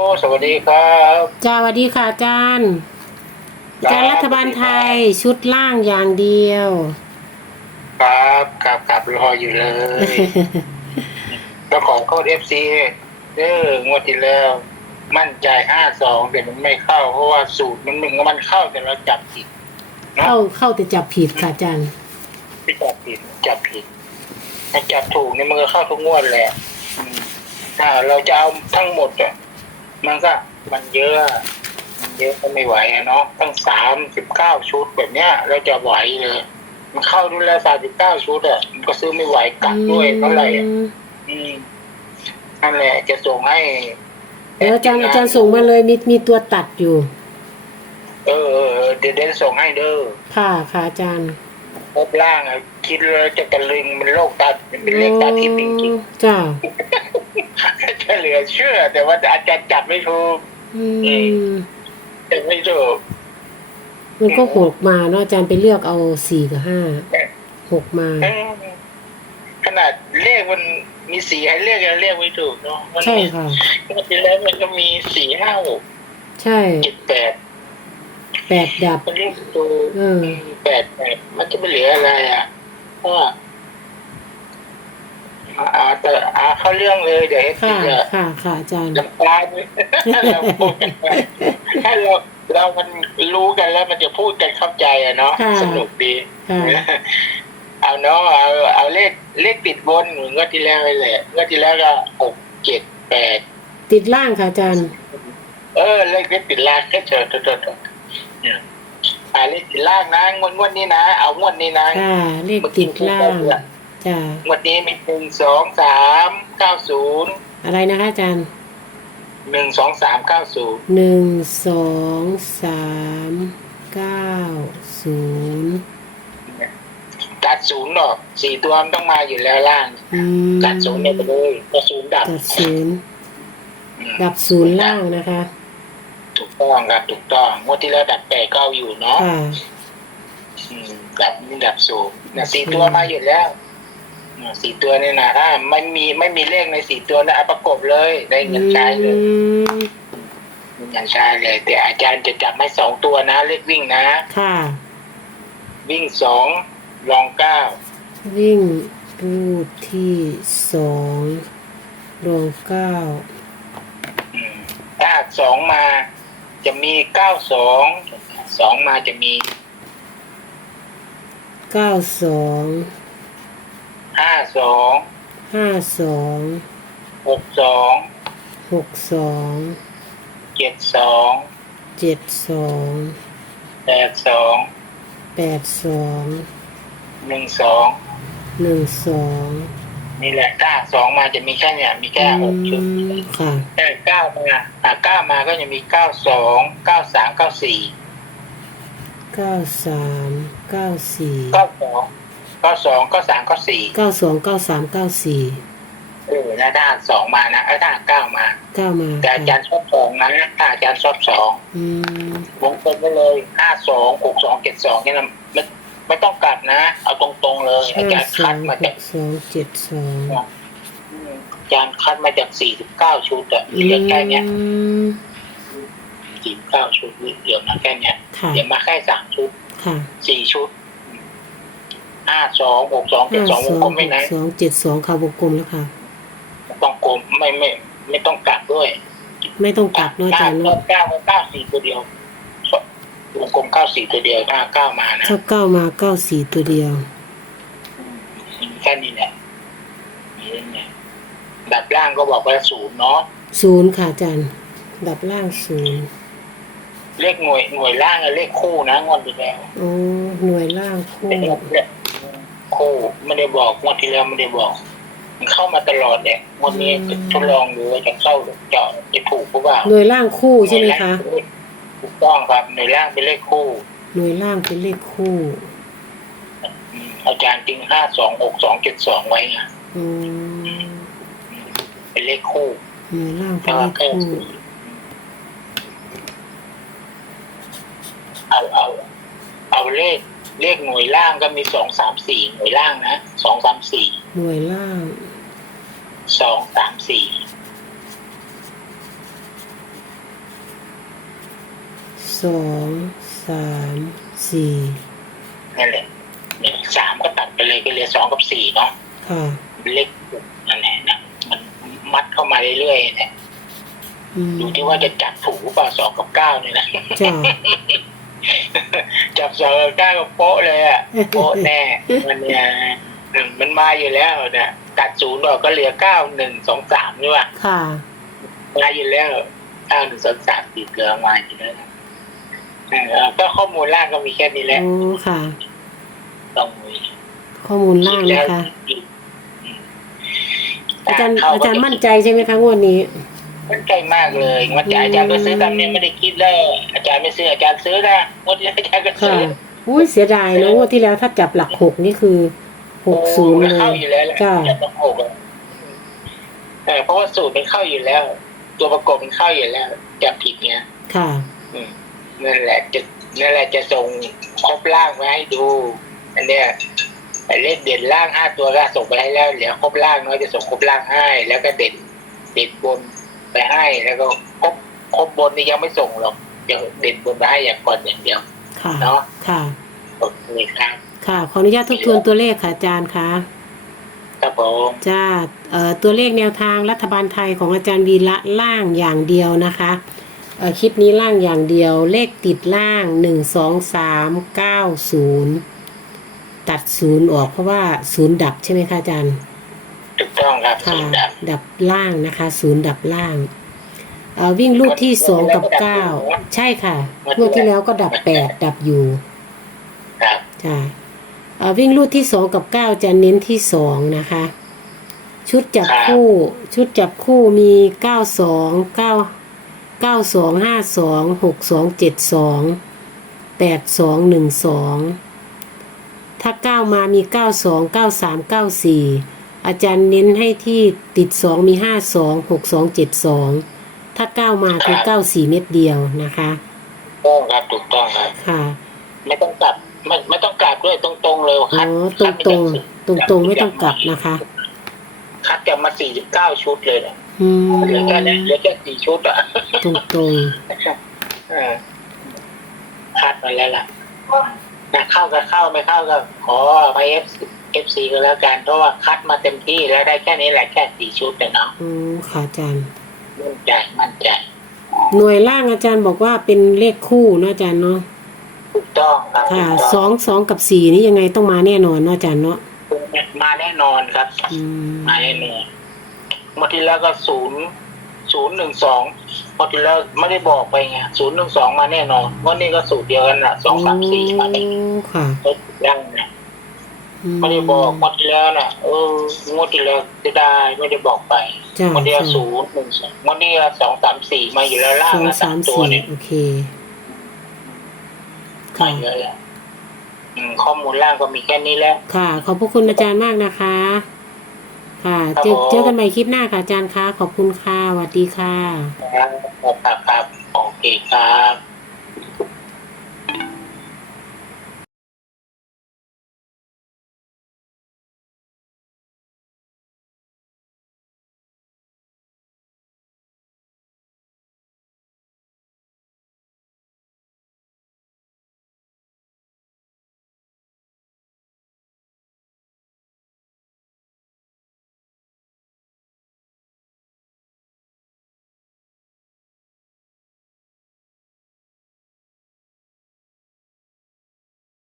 โอ้สวัสดีครับจ้าสวัสดีค่ะอาจารย์อาจารย์รัฐบาลไทยชุดล่างอย่างเดียว ครับครับครับรออยู่เลยเจ้าของโค้ดเอฟซีเด้องวดที่แล้ว มั่นใจห้าสองแต่มันไม่เข้า เพราะว่าสูตรมันมึงมันเข้าแต่เราจับผิดเข้าเข้าแต่จับผิดค่ะอาจารย์ไม่จับผิดจับผิดถ้าจับถูกเนี่ยมันก็เข้าทุกงวดแหละอืมถ้าเราจะเอาทั้งหมดอะ มันก็มันเยอะมันเยอะก็ไม่ไหวอะเนาะตั้งสามสิบเก้าชุดแบบเนี้ยเราจะไหวเลย มันเข้าดูแลสามสิบเก้าชุดอะมันก็ซื้อไม่ไหวกัดด้วยเท่าไหร่อะอืมอืมนั่นแหละจะส่งให้เดี๋ยวอาจารย์อาจารย์ส่งมาเลยมีมีตัวตัดอยู่ เออเออเออเดี๋ยวเดี๋ยวส่งให้เด้อค่ะค่ะอาจารย์พบล่างอะคิดเลยจะตะลึงมันโรคตามันเป็นเลขตาทิพย์จริงจ้า ๆ จะเหลือเชื่อ แต่ว่าอาจารย์จับไม่ถูกอืมจับไม่ถูกมันก็หกมาเนาะอาจารย์ไปเลือกเอาสี่กับห้าหกมาเออขนาดเลขมันมีสีให้เรียกยังเรียกไม่ถูกเนาะมันใช่ค่ะเมื่อที่แล้วมันก็มีสี่ห้าหกใช่เจ็ดแปดแปดดับมันเรียกตัวเออแปดแปดมันจะไม่เหลืออะไรอะเพราะว่า อ่าแต่อ่าเข้าเรื่องเลยเดี๋ยวให้ค่ะติดอะค่ะค่ะอาจารย์ลำตาลเราพูดกันไปถ้าเราเรามันรู้กันแล้วมันจะพูดกันเข้าใจอะเนาะค่ะ สนุกดี ค่ะเอาเนาะเอาเอาเลขเลขติดบนเหมือนงวดที่แล้วไปเลยงวดที่แล้วก็หกเจ็ดแปดติดล่างค่ะอาจารย์เออเลขเลขติดล่างแค่เจอตัวตัวตัวเนี่ยอ่าเลขติดล่างนะงวดงวดนี้นะ เอางวดนี้นะค่ะเลขติดล่าง จ้างวดนี้มีหนึ่งสองสามเก้าศูนย์อะไรนะคะอาจารย์หนึ่งสองสามเก้าศูนย์หนึ่งสองสามเก้าศูนย์ตัดศูนย์หรอกสี่ตัวมันต้องมาอยู่แล้วล่าง อืมตัดศูนย์เนี่ยไปเลยก็ศูนย์ดับตัดศูนย์อืมดับศูนย์ล่างนะคะถูกต้องครับถูกต้องงวดที่แล้วดับแปดก็เอาอยู่เนาะค่ะ อืมดับนี่ดับศูนย์นะสี่ตัวมาอยู่แล้วอ่า สี่ตัวเนี่ยนะถ้าไม่มีไม่มีเลขในสี่ตัวนะเอาประกบเลยได้เงินใช้เลยอืมเงินใช้เลย แต่อาจารย์จะจับให้สองตัวนะ เลขวิ่งนะค่ะ วิ่งสองรองเก้าวิ่งรูดที่สองรวงเก้าอืมถ้าสองมาจะมีเก้าสองสองมาจะมีเก้าสอง ห้าสองห้าสองหกสองหกสองเจ็ดสองเจ็ดสองแปดสองแปดสองหนึ่งสองหนึ่งสองนี่แหละถ้าสองมาจะมีแค่เนี่ยมีแค่หกชุดอืมค่ะแต่เก้ามาอ่าเก้ามาก็จะมีเก้าสองเก้าสามเก้าสี่เก้าสามเก้าสี่เก้าสอง เก้าสองเก้าสามเก้าสี่เก้าสองเก้าสามเก้าสี่เออนะถ้าสองมานะเออถ้าเก้ามาเก้ามาแต่อาจารย์ชอบสองนะถ้าอาจารย์ชอบสองอืมวงกลมไปเลยห้าสองหกสองเจ็ดสองนี่นะไม่ไม่ต้องกลับนะ เอาตรงๆเลยอาห้าจารย์สอคัดงมาหจากกสองเจ็ดสองอืมอาจารย์คัดมาจากสี่สิบเก้าชุดอะเหลือแค่เนี้ยอืมสี่สิบเก้าชุดนี่เหลือมาแค่เนี้ยค่ะเหลือมาแค่สามชุดค่ะสี่ชุด ห้าสองหกสองเจ็ดห้าสองวสงองกลมหไม่กนะสองเจ็ดสองค่ะวงกลมแล้วค่ะต้องกลมไม่ไม่ ไม่ต้องกลับด้วย ไม่ต้องกลับเนาะอาจารย์เก้าเนาะเก้าเก้าสี่ตัวเดียววงกลมเก้าสี่ตัวเดียวถ้าเก้ามานะถ้าเก้ามาเก้าสี่ตัวเดียวแค่นี้แหละนี่แหละดับล่างก็บอกว่าศูนย์เนาะศูนย์ค่ะอาจารย์ดับล่างศูนย์เลขหน่วยหน่วยล่างกับเลขคู่นะงวดที่แล้วโอ้หน่วยล่างคู่เลขเลข คู่ไม่ได้บอกงวดที่แล้วไม่ได้บอก มันเข้ามาตลอดเนี่ยงวดนี้จะทดลองดูว่าจะเข้าหรือจะจะถูกหรือเปล่าหน่วยล่างคู่ใช่ไหมคะถูกต้องครับหน่วยล่างเป็นเลขคู่หน่วยล่างเป็นเลขคู่อืมอาจารย์จริงห้าสองหกสองเจ็ดสองไว้ไงอืมเป็นเลขคู่หน่วยล่างเป็นแต่เลว่าขแค่คู่เอาเอาเอาเลข เลขหน่วยล่างก็มีสองสามสี่หน่วยล่างนะสองสามสี่หน่วยล่างสองสามสี่สองสามสี่นั่นแหละเนี่ยสามก็ตัดไปเลยก็เหลือสองกับสี่เนาะค่ะเลขนั่นแหละนะมันมัดเข้ามาเรื่อยๆเนี่ยอืมดูที่ว่าจะจับถูกหรือเปล่าสองกับเก้าเนี่ยนะ จ้า จับสองกับเก้าก็โป๊ะเลยอะโป๊ะแน่มันเนี่ยอืมมันมาอยู่แล้วนะตัดศูนย์ออกก็เหลือเก้าหนึ่งสองสามนี่ว่ะค่ะมาอยู่แล้วเก้าหนึ่งสองสามสี่เกลือมาอยู่แล้วเออก็ข้อมูลล่างก็มีแค่นี้แหละโอ้ค่ะต้องมีข้อมูลล่างนะคะอืมอาจารย์เขอาจารย์ก็มั่นใจใช่ไหมคะงวดนี้ มั่นใจมากเลยมั่นใจอาจารย์ก็ซื้อตามเนี่ยไม่ได้คิดเลยอา จารย์ไม่ซื้ออาจารย์ซื้อนะงวดนี้อาจารย์ก็ค่ะซื้ออุ้ยเสียดายนะงวดที่แล้วถ้าจับหลักหกนี่คือหกศูนย์โอ้เลมัเข้ายอยู่แล้วแหละจ้าจะต้องหกอะเออเพราะว่าสูตรมันเข้าอยู่แล้ว ตัวประกบมันเข้าอยู่แล้วจับผิดเนี้ย ค่ะ อืมนั่นแหละจะนั่นแหละจะส่งครบล่างไว้ให้ดู อันเนี้ยไอ้เลขเด่นล่างห้าตัวก็ส่งไปให้แล้วเหลือครบล่างน้อยจะส่งครบล่างให้แล้วก็เด่นเด่นบนไปให้แล้วก็ครบครบบนนี่ยังไม่ส่งหรอก เดี๋ยวเด่นบนไปให้อย่างก่อนอย่างเดียวค่ะเนาะค่ะโอเคครับค่ะ ขออนุญาตทบทวนตัวเลขค่ะอาจารย์คะครับผมจ้าเอ่อตัวเลขแนวทางรัฐบาลไทยของอาจารย์วีละล่างอย่างเดียวนะคะเอ่อคลิปนี้ล่างอย่างเดียว เลขติดล่างหนึ่งสองสามเก้าศูนย์ตัดศูนย์ออกเพราะว่าศูนย์ดับใช่ไหมคะอาจารย์ถูกต้องครับค่ะสูตรดับดับล่างนะคะ ศูนย์ดับล่างเอ่อวิ่งลูกที่สองกับเก้าใช่ค่ะงวดที่แล้วก็ดับแปดดับอยู่ครับใช่เอ่อวิ่งลูดที่สองกับเก้าจะเน้นที่สองนะคะ ชุดจับคู่ ชุดจับคู่มีเก้าสองเก้าเก้าสองห้าสองหกสองเจ็ดสองแปดสองหนึ่งสองถ้าเก้ามามีเก้าสองเก้าสามเก้าสี่อาจารย์เน้นให้ที่ติดสองมีห้าสองหกสองเจ็ดสอง ถ้าเก้ามาคือเก้าสี่เม็ดเดียวนะคะถูกต้องครับถูกต้องครับค่ะไม่ต้องกลับไม่ไม่ต้องกลับด้วยตรงๆเลยอ๋คัอดตรงตรงตรงตรงๆไม่ต้องกลับนะคะ คัดจะมาสี่สิบเก้าชุดเลยนะอืมเหลือแค่นี้เหลือแค่สี่ชุดอะตรงตรงเออคัดมาแล้วล่ะนะเข้าก็เข้าไม่เข้าก็ขอไปเอฟเอฟซีก็แล้วกันเพราะว่าคัดมาเต็มที่แล้วได้แค่นี้แหละแค่สี่ชุดเนี่ยเนาะๆอืมค่ะอาจารย์ มั่นใจมั่นใจหน่วยล่างอาจารย์บอกว่าเป็นเลขคู่เนาะอาจารย์เนาะถูกต้องครับค่ะถูกสต้องสองกับสี่นี่ยังไงต้องมาแน่นอนเนาะอาจารย์เนาะมาแน่นอนครับ อืมมาแน่นอนเมื่อที่แล้วก็ศูนย์ศูนย์หนึ่งสองเมื่อที่แล้วไม่ได้บอกไปไงศูนย์หนึ่งสองมาแน่นอนวันนี้ก็สูตรเดียวกันอะสองสามสี่มาแน่โอ้ค่ะก็ยังนะอื ไม่ได้บอกงวดที่แล้วน่ะเอองวดที่แล้วจะได้ไม่ได้บอกไปจ้างวดเดียวจ้าศูนย์หนึ่งสองงวดนี้สองสามสี่มาอยู่แล้วล่าสงองนะสาสามมตัวสี่เนี่ยโอเคมาค่ะเยอะแล้วอืมข้อมูลล่างก็มีแค่นี้แล้ว ค่ะ ขอบพระคุณอาจารย์มากนะคะ ค่ะ เจอครับผม เจอกันใหม่คลิปหน้าค่ะอาจารย์คะ ขอบคุณค่ะสวัสดีค่ะครับครับครับโอเคครับ